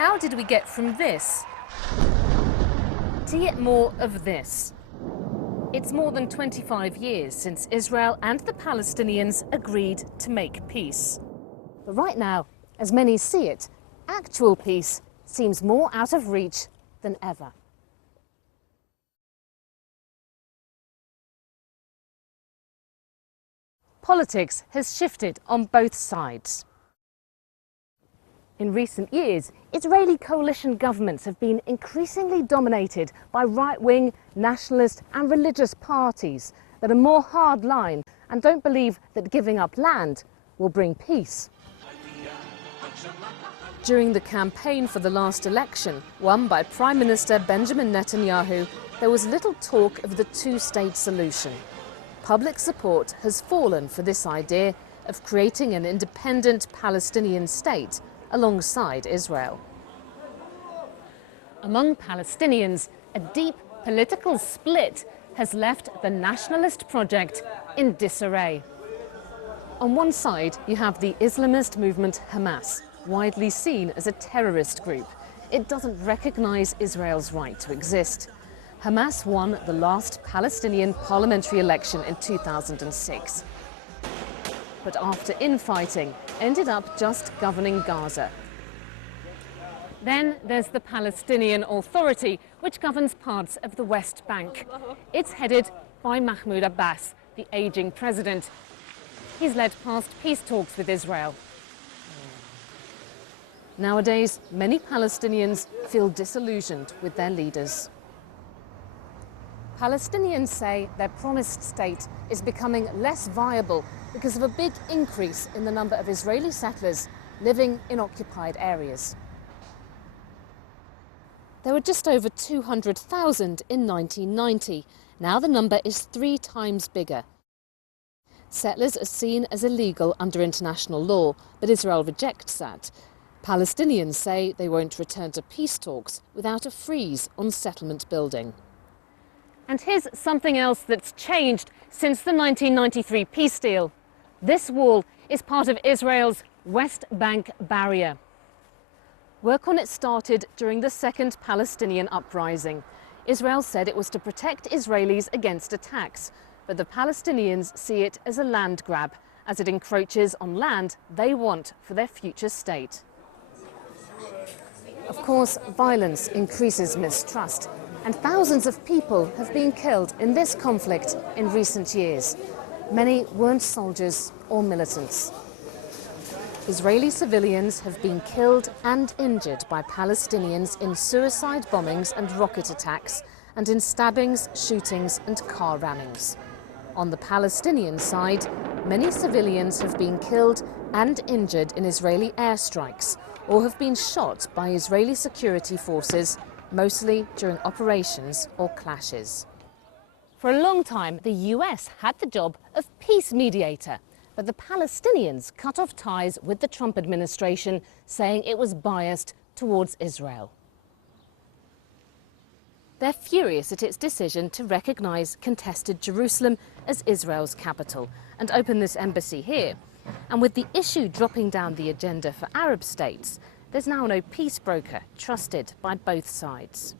How did we get from this to yet more of this? It's more than 25 years since Israel and the Palestinians agreed to make peace. But right now, as many see it, actual peace seems more out of reach than ever. Politics has shifted on both sides. In recent years, Israeli coalition governments have been increasingly dominated by right-wing, nationalist and religious parties that are more hardline and don't believe that giving up land will bring peace. During the campaign for the last election, won by Prime Minister Benjamin Netanyahu, there was little talk of the two-state solution. Public support has fallen for this idea of creating an independent Palestinian state alongside Israel. Among Palestinians, a deep political split has left the nationalist project in disarray. On one side, you have the Islamist movement Hamas, widely seen as a terrorist group. It doesn't recognize Israel's right to exist. Hamas won the last Palestinian parliamentary election in 2006. But after infighting, ended up just governing Gaza. Then there's the Palestinian Authority, which governs parts of the West Bank. It's headed by Mahmoud Abbas, the aging president. He's led past peace talks with Israel. Nowadays, many Palestinians feel disillusioned with their leaders. Palestinians say their promised state is becoming less viable because of a big increase in the number of Israeli settlers living in occupied areas. There were just over 200,000 in 1990. Now the number is 3 times bigger. Settlers are seen as illegal under international law, but Israel rejects that. Palestinians say they won't return to peace talks without a freeze on settlement building. And here's something else that's changed since the 1993 peace deal. This wall is part of Israel's West Bank barrier. Work on it started during the second Palestinian uprising. Israel said it was to protect Israelis against attacks, but the Palestinians see it as a land grab, as it encroaches on land they want for their future state. Of course, violence increases mistrust, and thousands of people have been killed in this conflict in recent years. Many weren't soldiers or militants. Israeli civilians have been killed and injured by Palestinians in suicide bombings and rocket attacks, and in stabbings, shootings and car rammings. On the Palestinian side, many civilians have been killed and injured in Israeli airstrikes, or have been shot by Israeli security forces, mostly during operations or clashes. For a long time, the US had the job of peace mediator, but the Palestinians cut off ties with the Trump administration, saying it was biased towards Israel. They're furious at its decision to recognize contested Jerusalem as Israel's capital and open this embassy here. And with the issue dropping down the agenda for Arab states, there's now no peace broker trusted by both sides.